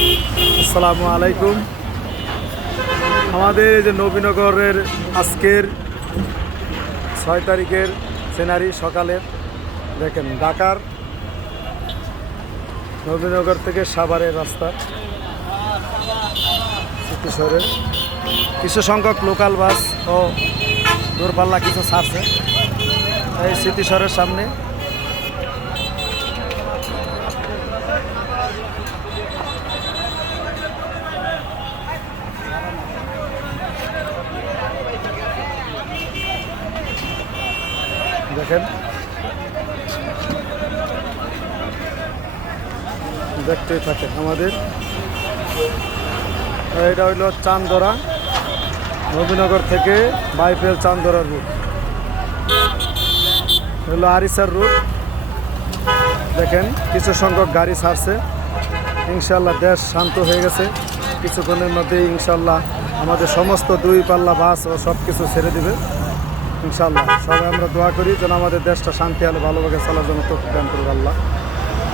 আসসালামু আলাইকুম। আমাদের এই যে নবীনগরের আজকের 6 তারিখের সিনারি সকালের দেখেন, ঢাকার নবীনগর থেকে সাভারের রাস্তা সিটি শহরের কিছু সংখ্যক লোকাল বাস ও দূরপাল্লা কিছু ছাড়ছে এই সিটি শহরের সামনে। দেখেন, দেখতেই থাকেন আমাদের। এটা হইল চান্দরা, নবীনগর থেকে বাইপেল চান্দরার রুট, হইল আরিসার রুট। দেখেন কিছু সংখ্যক গাড়ি ছাড়ছে। ইনশাল্লাহ দেশ শান্ত হয়ে গেছে কিছুক্ষণের মধ্যেই। ইনশাল্লাহ আমাদের সমস্ত দুই পাল্লা বাস ও সব কিছু ছেড়ে দিবে ইনশাল্লাহ। সবাই আমরা দোয়া করি যেন আমাদের দেশটা শান্তি হলে ভালোভাবে চলার জন্য তৌফিক দান করুক আল্লাহ।